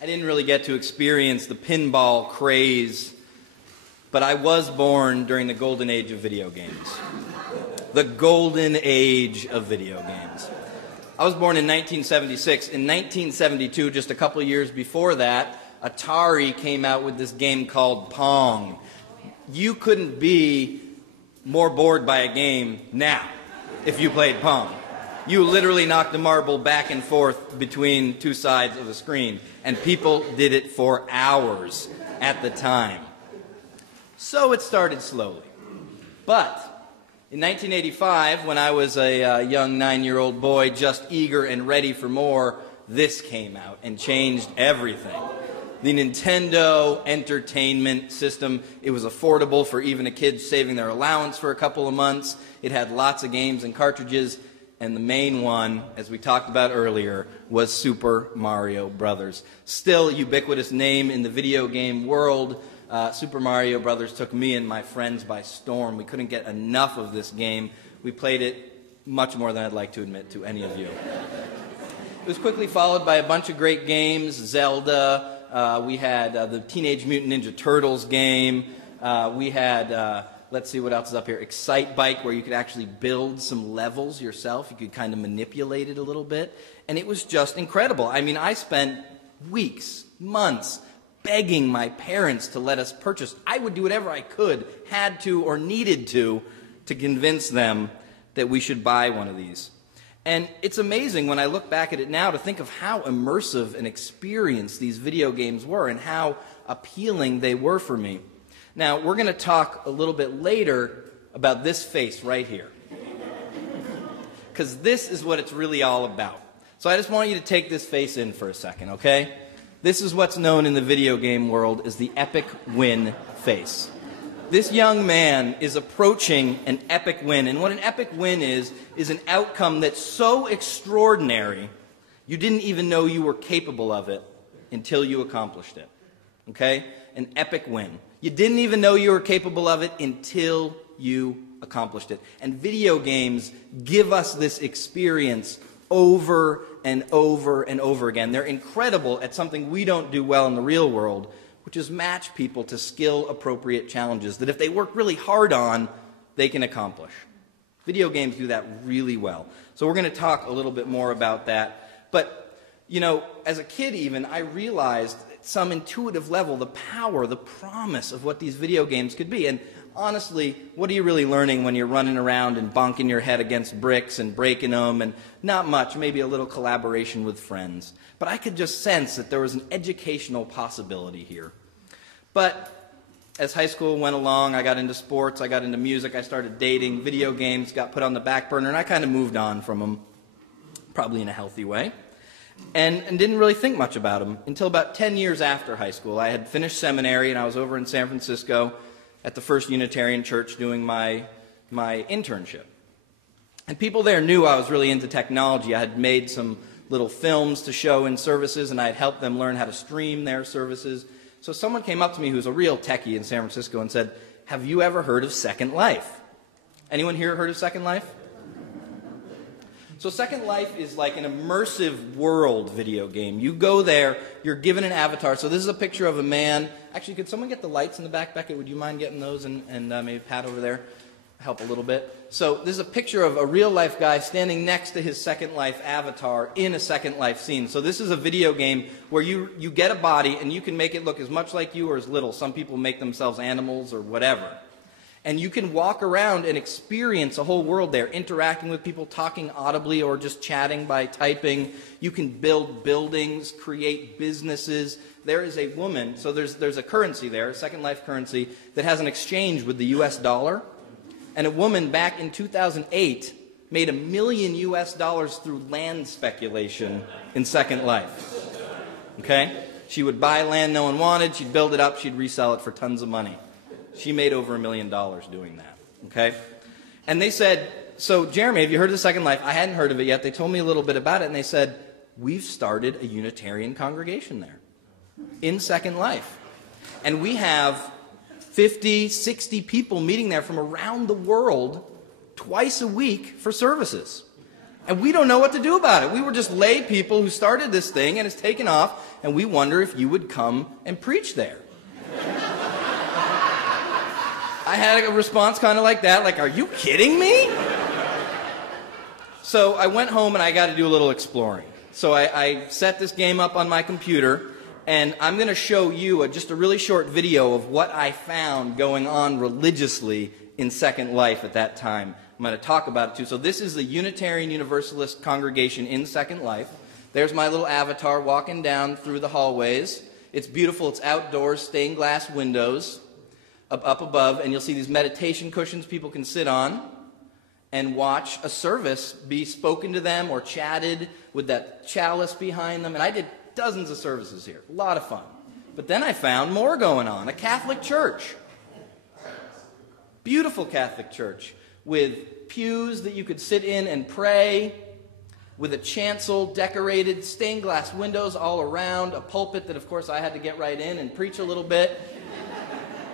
I didn't really get to experience the pinball craze, but I was born during the golden age of video games. The golden age of video games. I was born in 1976. In 1972, just a couple of years before that, Atari came out with this game called Pong. You couldn't be more bored by a game now if you played Pong. You literally knocked the marble back and forth between two sides of the screen, and people did it for hours at the time. So it started slowly. But in 1985, when I was a young 9-year-old boy just eager and ready for more, this came out and changed everything. The Nintendo Entertainment System. It was affordable for even a kid saving their allowance for a couple of months. It had lots of games and cartridges. And the main one, as we talked about earlier, was Super Mario Brothers. Still a ubiquitous name in the video game world. Super Mario Brothers took me and my friends by storm. We couldn't get enough of this game. We played it much more than I'd like to admit to any of you. It was quickly followed by a bunch of great games. Zelda. We had the Teenage Mutant Ninja Turtles game. We had... let's see what else is up here. Excite Bike, where you could actually build some levels yourself. You could kind of manipulate it a little bit. And it was just incredible. I mean, I spent weeks, months, begging my parents to let us purchase. I would do whatever I could, had to, or needed to convince them that we should buy one of these. And it's amazing when I look back at it now to think of how immersive an experience these video games were and how appealing they were for me. Now, we're going to talk a little bit later about this face right here. Because this is what it's really all about. So I just want you to take this face in for a second, okay? This is what's known in the video game world as the epic win face. This young man is approaching an epic win. And what an epic win is an outcome that's so extraordinary, you didn't even know you were capable of it until you accomplished it. Okay? An epic win. You didn't even know you were capable of it until you accomplished it. And video games give us this experience over and over and over again. They're incredible at something we don't do well in the real world, which is match people to skill-appropriate challenges that if they work really hard on, they can accomplish. Video games do that really well. So we're going to talk a little bit more about that. But, you know, as a kid even, I realized at some intuitive level the power, the promise of what these video games could be. And honestly, what are you really learning when you're running around and bonking your head against bricks and breaking them? And not much, maybe a little collaboration with friends. But I could just sense that there was an educational possibility here. But as high school went along, I got into sports, I got into music, I started dating, video games got put on the back burner, and I kind of moved on from them, probably in a healthy way, and didn't really think much about them until about 10 years after high school. I had finished seminary, and I was over in San Francisco at the First Unitarian Church doing my internship. And people there knew I was really into technology. I had made some little films to show in services, and I had helped them learn how to stream their services. So someone came up to me who's a real techie in San Francisco and said, "Have you ever heard of Second Life?" Anyone here heard of Second Life? So Second Life is like an immersive world video game. You go there, you're given an avatar. So this is a picture of a man. Actually, could someone get the lights in the back, Beckett? Would you mind getting those and maybe Pat over there? Help a little bit. So this is a picture of a real-life guy standing next to his Second Life avatar in a Second Life scene. So this is a video game where you get a body and you can make it look as much like you or as little. Some people make themselves animals or whatever. And you can walk around and experience a whole world there, interacting with people, talking audibly or just chatting by typing. You can build buildings, create businesses. There is a woman, so there's a currency there, a Second Life currency, that has an exchange with the US dollar. And a woman back in 2008 made $1 million through land speculation in Second Life. Okay? She would buy land no one wanted, she'd build it up, she'd resell it for tons of money. She made over $1 million doing that. Okay? And they said, "So Jeremy, have you heard of the Second Life?" I hadn't heard of it yet. They told me a little bit about it, and they said, "We've started a Unitarian congregation there in Second Life. And we have 50, 60 people meeting there from around the world twice a week for services." And we don't know what to do about it. We were just lay people who started this thing, and it's taken off, and we wonder if you would come and preach there. I had a response kind of like that, like, are you kidding me? So I went home and I got to do a little exploring. So I set this game up on my computer, and I'm going to show you just a really short video of what I found going on religiously in Second Life at that time. I'm going to talk about it too. So this is the Unitarian Universalist congregation in Second Life. There's my little avatar walking down through the hallways. It's beautiful. It's outdoors, stained glass windows up above, and you'll see these meditation cushions people can sit on and watch a service be spoken to them or chatted with that chalice behind them. And I did dozens of services here. A lot of fun. But then I found more going on. A Catholic church. Beautiful Catholic church with pews that you could sit in and pray, with a chancel decorated, stained glass windows all around, a pulpit that, of course, I had to get right in and preach a little bit.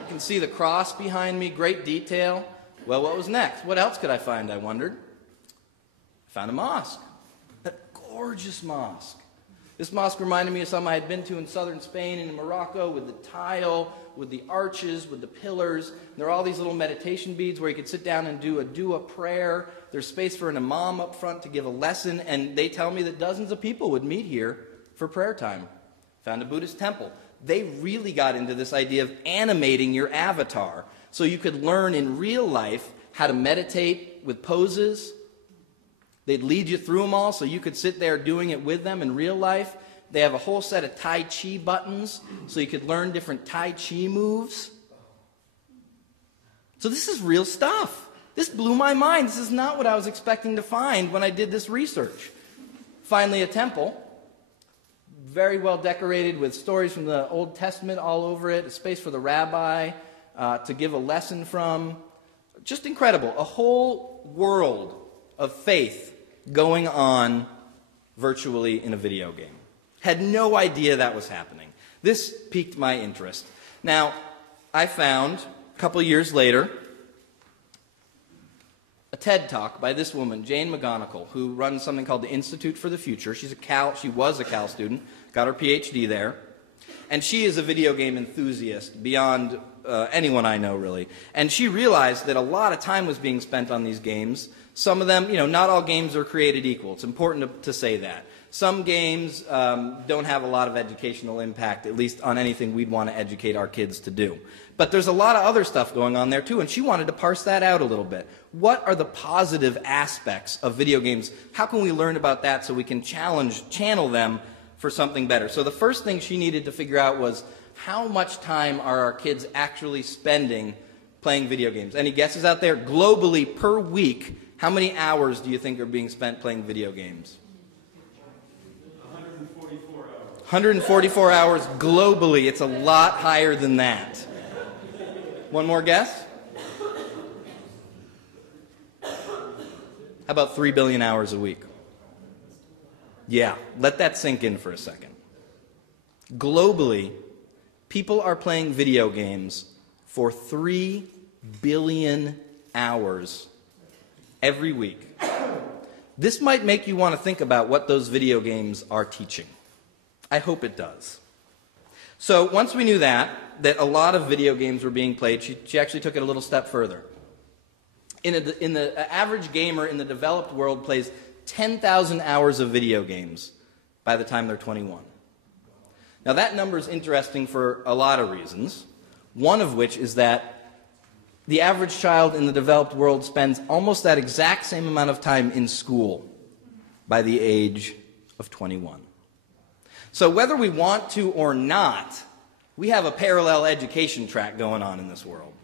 You can see the cross behind me, great detail. Well, what was next? What else could I find, I wondered? I found a mosque. A gorgeous mosque. This mosque reminded me of some I had been to in southern Spain and in Morocco, with the tile, with the arches, with the pillars. There are all these little meditation beads where you could sit down and do a dua prayer. There's space for an imam up front to give a lesson, and they tell me that dozens of people would meet here for prayer time. Found a Buddhist temple. They really got into this idea of animating your avatar so you could learn in real life how to meditate with poses. They'd lead you through them all so you could sit there doing it with them in real life. They have a whole set of Tai Chi buttons so you could learn different Tai Chi moves. So this is real stuff. This blew my mind. This is not what I was expecting to find when I did this research. Finally, a temple. Very well decorated with stories from the Old Testament all over it. A space for the rabbi to give a lesson from. Just incredible. A whole world of faith going on virtually in a video game. Had no idea that was happening. This piqued my interest. Now, I found, a couple years later, a TED Talk by this woman, Jane McGonigal, who runs something called the Institute for the Future. She was a Cal student, got her PhD there. And she is a video game enthusiast beyond anyone I know, really. And she realized that a lot of time was being spent on these games. Some of them, not all games are created equal. It's important to say that. Some games don't have a lot of educational impact, at least on anything we'd want to educate our kids to do. But there's a lot of other stuff going on there too, and she wanted to parse that out a little bit. What are the positive aspects of video games? How can we learn about that so we can channel them for something better? So the first thing she needed to figure out was, how much time are our kids actually spending playing video games? Any guesses out there? Globally, per week, how many hours do you think are being spent playing video games? 144 hours. 144 hours globally. It's a lot higher than that. One more guess? How about 3 billion hours a week? Yeah, let that sink in for a second. Globally, people are playing video games for 3 billion hours every week. This might make you want to think about what those video games are teaching. I hope it does. So once we knew that a lot of video games were being played, she actually took it a little step further. In the average gamer in the developed world plays 10,000 hours of video games by the time they're 21. Now that number is interesting for a lot of reasons, one of which is that the average child in the developed world spends almost that exact same amount of time in school by the age of 21. So whether we want to or not, we have a parallel education track going on in this world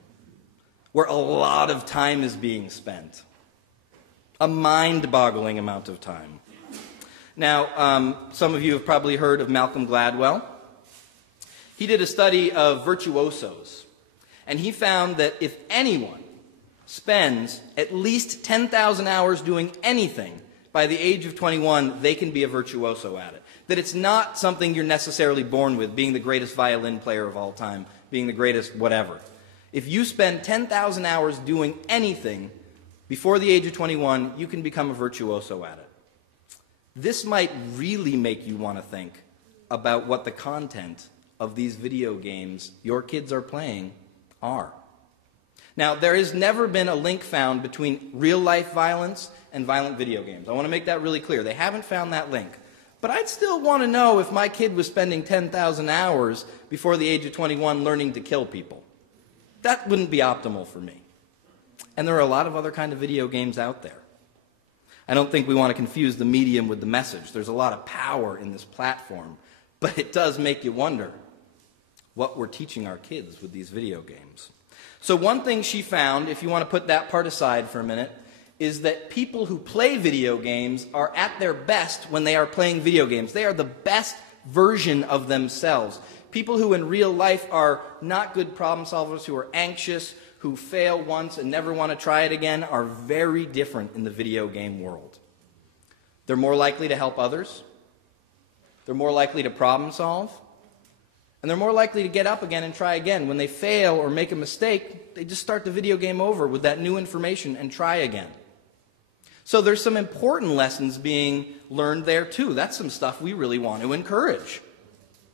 where a lot of time is being spent. A mind-boggling amount of time. Now, some of you have probably heard of Malcolm Gladwell. He did a study of virtuosos, and he found that if anyone spends at least 10,000 hours doing anything by the age of 21, they can be a virtuoso at it. That it's not something you're necessarily born with, being the greatest violin player of all time, being the greatest whatever. If you spend 10,000 hours doing anything before the age of 21, you can become a virtuoso at it. this might really make you want to think about what the content of these video games your kids are playing are. Now, there has never been a link found between real-life violence and violent video games. I want to make that really clear. They haven't found that link. But I'd still want to know if my kid was spending 10,000 hours before the age of 21 learning to kill people. That wouldn't be optimal for me. And there are a lot of other kind of video games out there. I don't think we want to confuse the medium with the message. There's a lot of power in this platform, but it does make you wonder what we're teaching our kids with these video games. So one thing she found, if you want to put that part aside for a minute, is that people who play video games are at their best when they are playing video games. They are the best version of themselves. People who in real life are not good problem solvers, who are anxious, who fail once and never want to try it again, are very different in the video game world. They're more likely to help others. They're more likely to problem solve. And they're more likely to get up again and try again. When they fail or make a mistake, they just start the video game over with that new information and try again. So there's some important lessons being learned there too. That's some stuff we really want to encourage.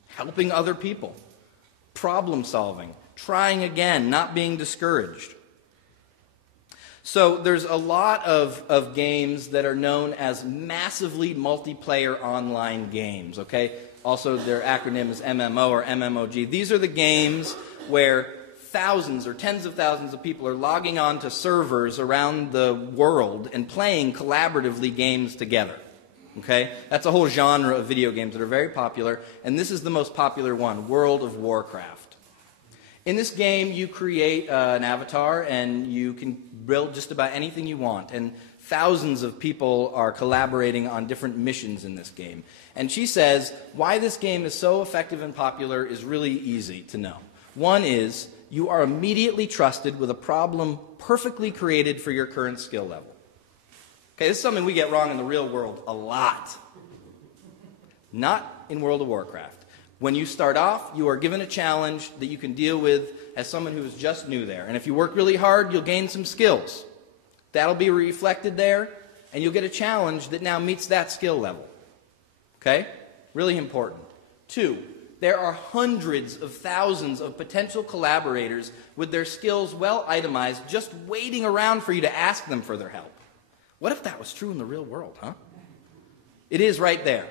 Helping other people, problem solving, trying again, not being discouraged. So there's a lot of games that are known as massively multiplayer online games, okay? Also, their acronym is MMO or MMOG. These are the games where thousands or tens of thousands of people are logging on to servers around the world and playing collaboratively games together. Okay? That's a whole genre of video games that are very popular, and this is the most popular one, World of Warcraft. In this game, you create an avatar, and you can build just about anything you want, and thousands of people are collaborating on different missions in this game. And she says why this game is so effective and popular is really easy to know. One is you are immediately trusted with a problem perfectly created for your current skill level. Okay, this is something we get wrong in the real world a lot. Not in World of Warcraft. When you start off, you are given a challenge that you can deal with as someone who is just new there. And if you work really hard, you'll gain some skills. That'll be reflected there, and you'll get a challenge that now meets that skill level. Okay? Really important. 2, there are hundreds of thousands of potential collaborators with their skills well itemized, just waiting around for you to ask them for their help. What if that was true in the real world, huh? It is right there.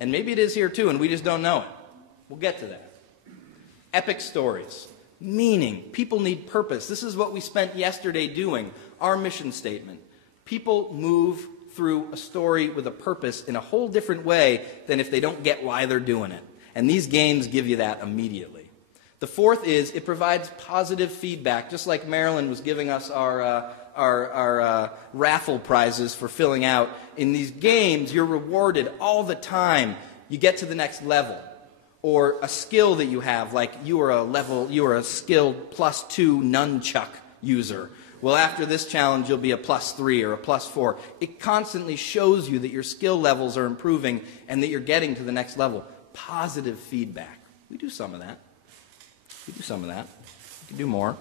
And maybe it is here too, and we just don't know it. We'll get to that. Epic stories. Meaning. People need purpose. This is what we spent yesterday doing. Our mission statement. People move through a story with a purpose in a whole different way than if they don't get why they're doing it. And these games give you that immediately. The 4th is it provides positive feedback, just like Marilyn was giving us our raffle prizes for filling out. In these games, you're rewarded all the time. You get to the next level. Or a skill that you have, like you are a skilled +2 nunchuck user. Well, after this challenge, you'll be a +3 or a +4. It constantly shows you that your skill levels are improving and that you're getting to the next level. Positive feedback. We do some of that. We can do more.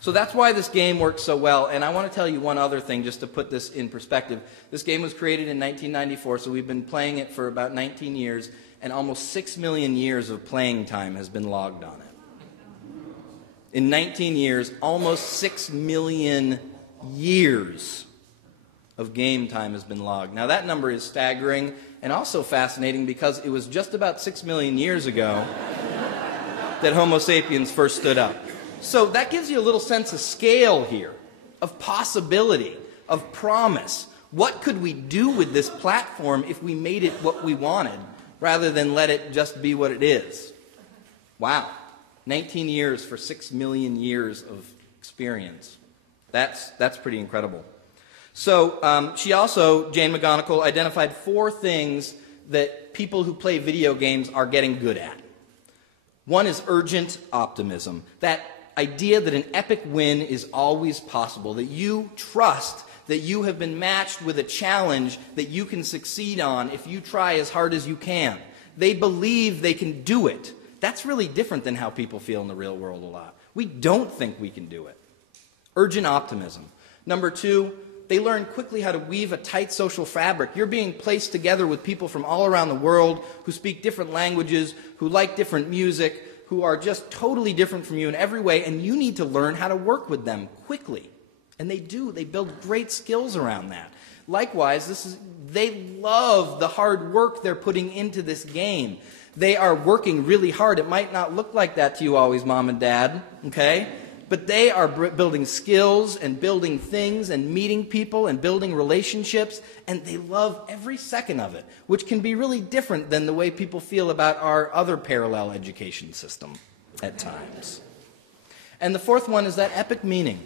So that's why this game works so well. And I want to tell you one other thing just to put this in perspective. This game was created in 1994, so we've been playing it for about 19 years, and almost 6 million years of playing time has been logged on it. In 19 years, almost 6 million years of game time has been logged. Now that number is staggering and also fascinating because it was just about 6 million years ago that Homo sapiens first stood up. So that gives you a little sense of scale here, of possibility, of promise. What could we do with this platform if we made it what we wanted, rather than let it just be what it is? Wow. 19 years for 6 million years of experience. That's pretty incredible. So she also, Jane McGonigal, identified 4 things that people who play video games are getting good at. One is urgent optimism. That idea that an epic win is always possible, that you trust that you have been matched with a challenge that you can succeed on if you try as hard as you can. They believe they can do it. That's really different than how people feel in the real world a lot. We don't think we can do it. Urgent optimism. Number 2, They learn quickly how to weave a tight social fabric. You're being placed together with people from all around the world who speak different languages, who like different music, who are just totally different from you in every way, and you need to learn how to work with them quickly. And they do. They build great skills around that. Likewise, they love the hard work they're putting into this game. They are working really hard. It might not look like that to you always, Mom and Dad, okay? But they are building skills and building things and meeting people and building relationships, and they love every second of it, which can be really different than the way people feel about our other parallel education system at times. And the fourth one is that epic meaning.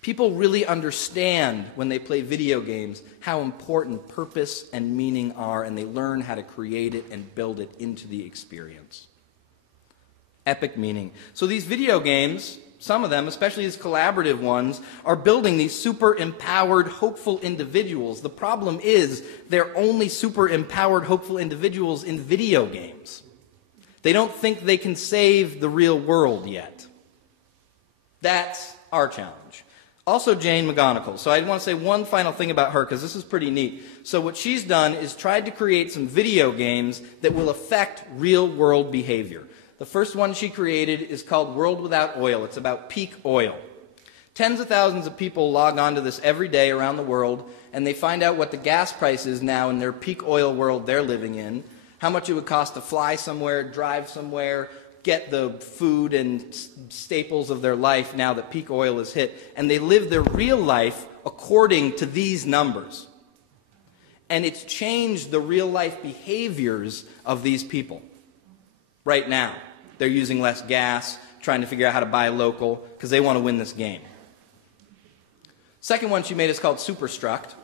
People really understand when they play video games how important purpose and meaning are, and they learn how to create it and build it into the experience. Epic meaning. So these video games, some of them, especially these collaborative ones, are building these super empowered, hopeful individuals. The problem is they're only super empowered, hopeful individuals in video games. They don't think they can save the real world yet. That's our challenge. Also Jane McGonigal. So I want to say one final thing about her, because this is pretty neat. So what she's done is tried to create some video games that will affect real-world behavior. The first one she created is called World Without Oil. It's about peak oil. Tens of thousands of people log on to this every day around the world, and they find out what the gas price is now in their peak oil world they're living in, how much it would cost to fly somewhere, drive somewhere, get the food and staples of their life now that peak oil is hit, and they live their real life according to these numbers. And it's changed the real life behaviors of these people. Right now, they're using less gas, trying to figure out how to buy local, because they want to win this game. Second one she made is called Superstruct.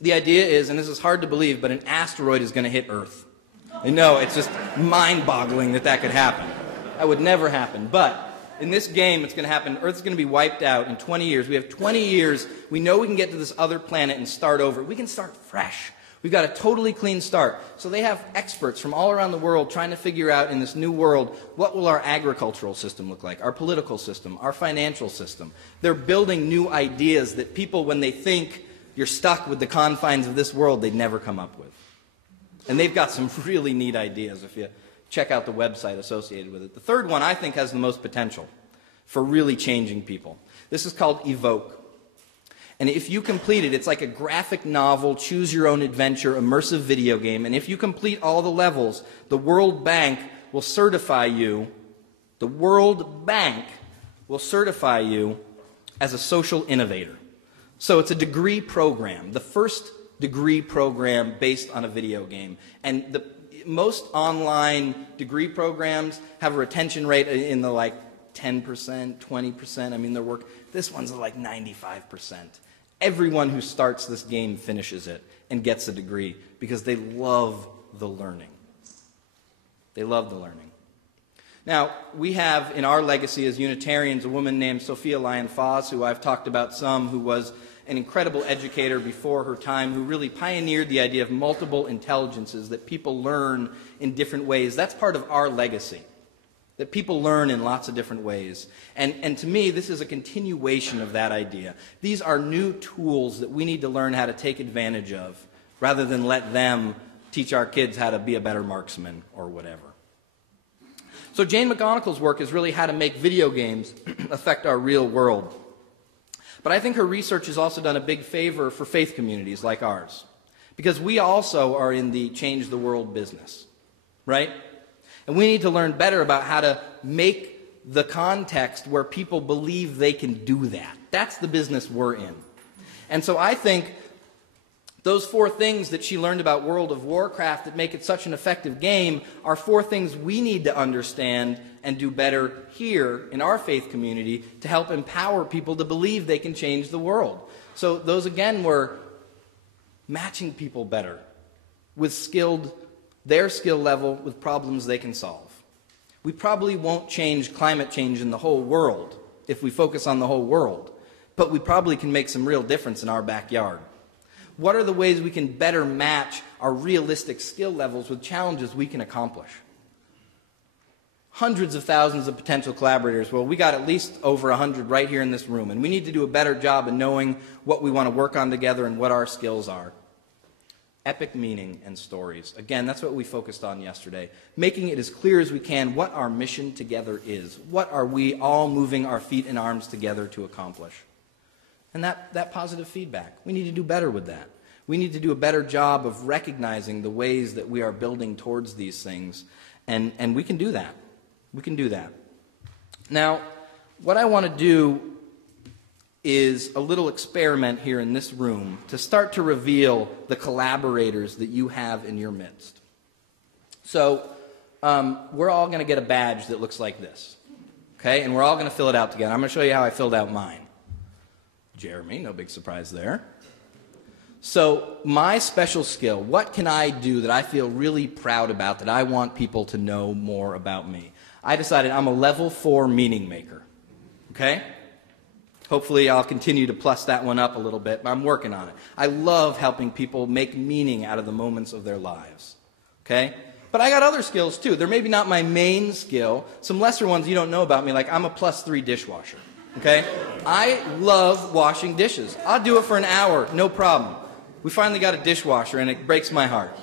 The idea is, and this is hard to believe, but an asteroid is going to hit Earth. I know, it's just mind-boggling that that could happen. That would never happen. But in this game, it's going to happen. Earth's going to be wiped out in 20 years. We have 20 years. We know we can get to this other planet and start over. We can start fresh. We've got a totally clean start. So they have experts from all around the world trying to figure out in this new world, what will our agricultural system look like, our political system, our financial system. They're building new ideas that people, when they think you're stuck with the confines of this world, they'd never come up with. And they've got some really neat ideas if you check out the website associated with it. The third one I think has the most potential for really changing people. This is called Evoke. And if you complete it, it's like a graphic novel, choose-your-own-adventure, immersive video game. And if you complete all the levels, the World Bank will certify you, as a social innovator. So it's a degree program, the first degree program based on a video game. And most online degree programs have a retention rate in the like 10%, 20%. I mean, their work. This one's like 95%. Everyone who starts this game finishes it and gets a degree because they love the learning. They love the learning. Now, we have in our legacy as Unitarians a woman named Sophia Lyon-Foss, who I've talked about some, who was an incredible educator before her time, who really pioneered the idea of multiple intelligences, that people learn in different ways. That's part of our legacy, that people learn in lots of different ways. And to me, this is a continuation of that idea. These are new tools that we need to learn how to take advantage of, rather than let them teach our kids how to be a better marksman or whatever. So Jane McGonigal's work is really how to make video games affect our real world. But I think her research has also done a big favor for faith communities like ours, because we also are in the change the world business, right? And we need to learn better about how to make the context where people believe they can do that. That's the business we're in. And so I think those 4 things that she learned about World of Warcraft that make it such an effective game are 4 things we need to understand and do better here in our faith community to help empower people to believe they can change the world. So those, again, were matching people better with their skill level with problems they can solve. We probably won't change climate change in the whole world if we focus on the whole world, but we probably can make some real difference in our backyard. What are the ways we can better match our realistic skill levels with challenges we can accomplish? hundreds of thousands of potential collaborators. Well, we got at least over 100 right here in this room, and we need to do a better job in knowing what we want to work on together and what our skills are. Epic meaning and stories. Again, that's what we focused on yesterday. Making it as clear as we can what our mission together is. What are we all moving our feet and arms together to accomplish? And that positive feedback. We need to do better with that. We need to do a better job of recognizing the ways that we are building towards these things. And we can do that. We can do that. Now, what I want to do is a little experiment here in this room to start to reveal the collaborators that you have in your midst. So, we're all going to get a badge that looks like this. Okay? And we're all going to fill it out together. I'm going to show you how I filled out mine. Jeremy, no big surprise there. So, my special skill, what can I do that I feel really proud about, that I want people to know more about me? I decided I'm a level 4 meaning maker. Okay? Hopefully I'll continue to plus that one up a little bit, but I'm working on it. I love helping people make meaning out of the moments of their lives. Okay? But I got other skills too. They're maybe not my main skill. Some lesser ones you don't know about me, like I'm a +3 dishwasher. Okay? I love washing dishes. I'll do it for an hour, no problem. We finally got a dishwasher and it breaks my heart.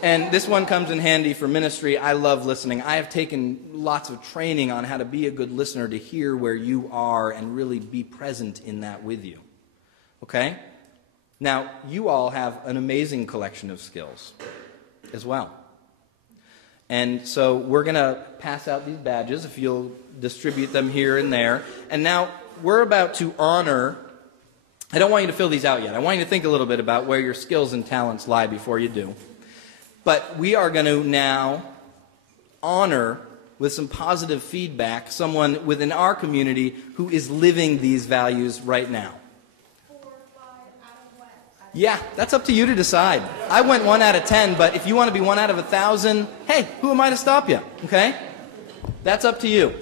And this one comes in handy for ministry. I love listening. I have taken lots of training on how to be a good listener, to hear where you are and really be present in that with you. Okay? Now, you all have an amazing collection of skills as well. And so we're going to pass out these badges, if you'll distribute them here and there. And now we're about to honor. I don't want you to fill these out yet. I want you to think a little bit about where your skills and talents lie before you do. But we are going to now honor, with some positive feedback, someone within our community who is living these values right now. 4 or 5 out of what? Yeah, that's up to you to decide. I went 1 out of 10, but if you want to be 1 out of 1,000, hey, who am I to stop you? Okay? That's up to you.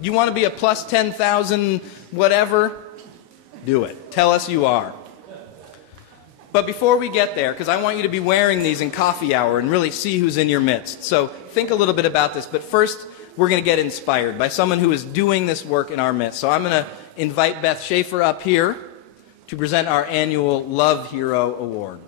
You want to be a plus 10,000 whatever? Do it. Tell us you are. But before we get there, because I want you to be wearing these in coffee hour and really see who's in your midst. So think a little bit about this. But first, we're going to get inspired by someone who is doing this work in our midst. So I'm going to invite Beth Schaefer up here to present our annual Love Hero Award.